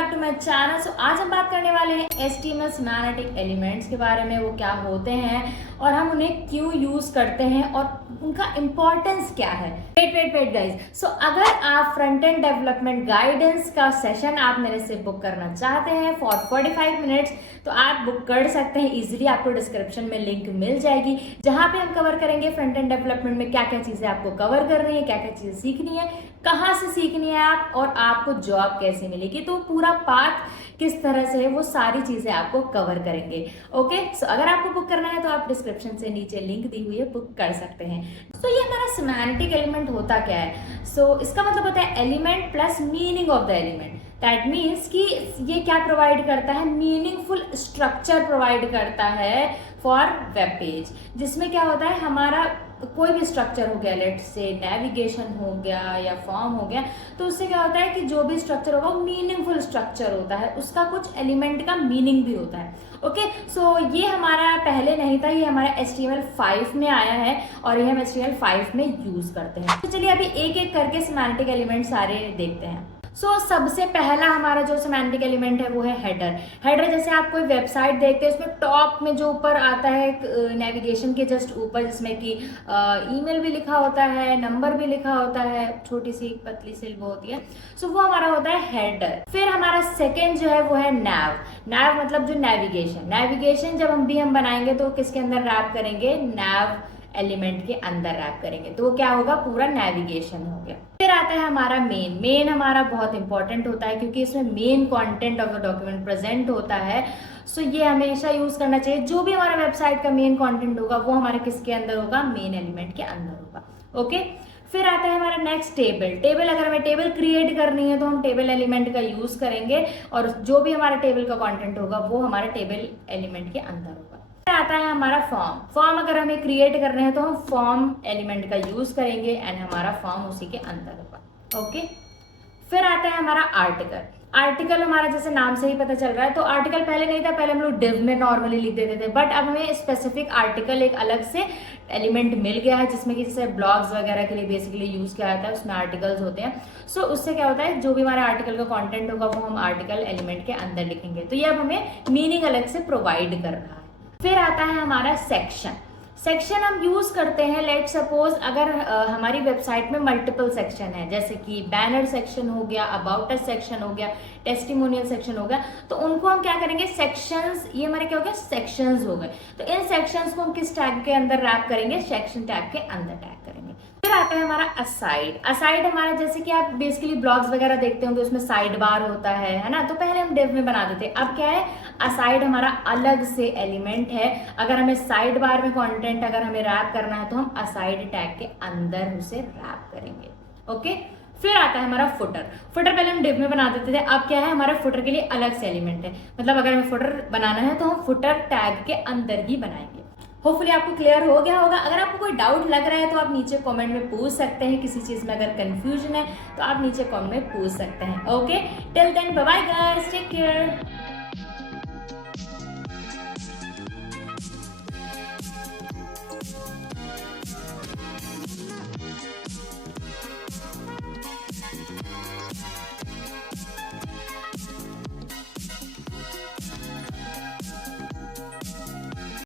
Back to my channel. So आज हम बात करने वाले हैं HTML सेमेंटिक एलिमेंट्स के बारे में, वो क्या होते हैं और हम उन्हें क्यों यूज करते हैं और उनका इंपॉर्टेंस क्या है। वेट गाइस, सो अगर आप फ्रंट एंड डेवलपमेंट गाइडेंस का सेशन आप मेरे से बुक करना चाहते हैं फॉर 45 मिनट्स तो आप बुक कर सकते हैं इजीली। आपको डिस्क्रिप्शन में लिंक मिल जाएगी जहां पे हम कवर करेंगे फ्रंट एंड डेवलपमेंट में क्या क्या चीजें आपको कवर करनी है, क्या क्या चीजें सीखनी है, कहाँ से सीखनी है आप, और आपको जॉब कैसे मिलेगी। तो पूरा पाथ किस तरह से है वो सारी चीजें आपको कवर करेंगे। ओके, सो अगर आपको बुक करना है तो आप डिस्क्रिप्शन से नीचे लिंक दी हुई है, बुक कर सकते हैं। तो ये हमारा सेमेंटिक एलिमेंट होता क्या है? सो इसका मतलब होता है element plus meaning of the element. That means कि ये क्या प्रोवाइड करता है, मीनिंगफुल स्ट्रक्चर प्रोवाइड करता है फॉर वेब पेज, जिसमें क्या होता है हमारा कोई भी स्ट्रक्चर हो गया, लेट से नेविगेशन हो गया या फॉर्म हो गया, तो उससे क्या होता है कि जो भी स्ट्रक्चर होगा वो मीनिंगफुल स्ट्रक्चर होता है, उसका कुछ एलिमेंट का मीनिंग भी होता है। ओके, सो ये हमारा पहले नहीं था, ये हमारा HTML5 में आया है और ये हम HTML5 में यूज करते हैं। तो चलिए अभी एक एक करके सेमेंटिक एलिमेंट सारे देखते हैं। सो सबसे पहला हमारा जो सेमेंटिक एलिमेंट है वो है हेडर। हेडर जैसे आप कोई वेबसाइट देखते हैं उसमें टॉप में जो ऊपर आता है नेविगेशन के जस्ट ऊपर, जिसमें कि ईमेल भी लिखा होता है, नंबर भी लिखा होता है, छोटी सी पतली सी वो होती है। सो वो हमारा होता है हेडर। फिर हमारा सेकेंड जो है वो है नैव। नैव मतलब जो नेविगेशन, नेविगेशन जब हम बनाएंगे तो किसके अंदर रैप करेंगे, नैव एलिमेंट के अंदर रैप करेंगे, तो वो क्या होगा, पूरा नेविगेशन हो गया। फिर आता है हमारा मेन। मेन हमारा बहुत इंपॉर्टेंट होता है क्योंकि इसमें main content of the document present होता है। सो ये हमेशा यूज करना चाहिए। जो भी हमारा वेबसाइट का मेन कंटेंट होगा वो हमारे किसके अंदर होगा, मेन एलिमेंट के अंदर होगा। ओके, फिर आता है हमारा नेक्स्ट टेबल। टेबल अगर हमें टेबल क्रिएट करनी है तो हम टेबल एलिमेंट का यूज करेंगे और जो भी हमारा टेबल का कंटेंट होगा वो हमारा टेबल एलिमेंट के अंदर होगा। फिर आता है हमारा फॉर्म। फॉर्म अगर हमें क्रिएट करना है तो हम फॉर्म एलिमेंट का यूज करेंगे एंड हमारा फॉर्म उसी के अंदर होगा। ओके, फिर आता है हमारा आर्टिकल। आर्टिकल हमारा जैसे नाम से ही पता चल रहा है, तो आर्टिकल पहले नहीं था, पहले हम लोग डिव में नॉर्मली लिख देते थे, बट अब हमें स्पेसिफिक आर्टिकल एक अलग से एलिमेंट मिल गया है जिसमें कि जैसे ब्लॉग्स वगैरह के लिए बेसिकली यूज किया जाता है, उसमें आर्टिकल्स होते हैं। सो उससे क्या होता है, जो भी हमारा आर्टिकल का कंटेंट होगा वो हम आर्टिकल एलिमेंट के अंदर लिखेंगे, तो ये अब हमें मीनिंग अलग से प्रोवाइड कर रहा है। फिर आता है हमारा सेक्शन। सेक्शन हम यूज करते हैं, लेट सपोज अगर हमारी वेबसाइट में मल्टीपल सेक्शन है, जैसे कि बैनर सेक्शन हो गया, अबाउट अस सेक्शन हो गया, टेस्टिमोनियल सेक्शन हो गया, तो उनको हम क्या करेंगे, सेक्शंस, ये हमारे क्या हो गया, सेक्शंस हो गए। तो इन सेक्शंस को हम किस टैग के अंदर रैप करेंगे, सेक्शन टैग के अंदर टैग करेंगे। फिर आता है हमारा असाइड। असाइड हमारा जैसे कि आप बेसिकली ब्लॉग्स वगैरह देखते होंगे उसमें साइड बार होता है ना, तो पहले हम डिव में बना देते हैं, अब क्या है, असाइड हमारा अलग से एलिमेंट है। अगर हमें साइड बार में कंटेंट अगर हमें रैप करना है तो हम असाइड टैग के अंदर उसे रैप करेंगे। ओके, फिर आता है हमारा फुटर। फुटर पहले हम डिव में बना देते थे, अब क्या है, हमारा फुटर के लिए अलग से एलिमेंट है, मतलब अगर हमें फुटर बनाना है तो हम फुटर टैग के अंदर ही बनाएंगे। होपफुली आपको क्लियर हो गया होगा। अगर आपको कोई डाउट लग रहा है तो आप नीचे कमेंट में पूछ सकते हैं, किसी चीज में अगर कंफ्यूजन है तो आप नीचे कमेंट में पूछ सकते हैं। Okay, till then bye bye guys, take care.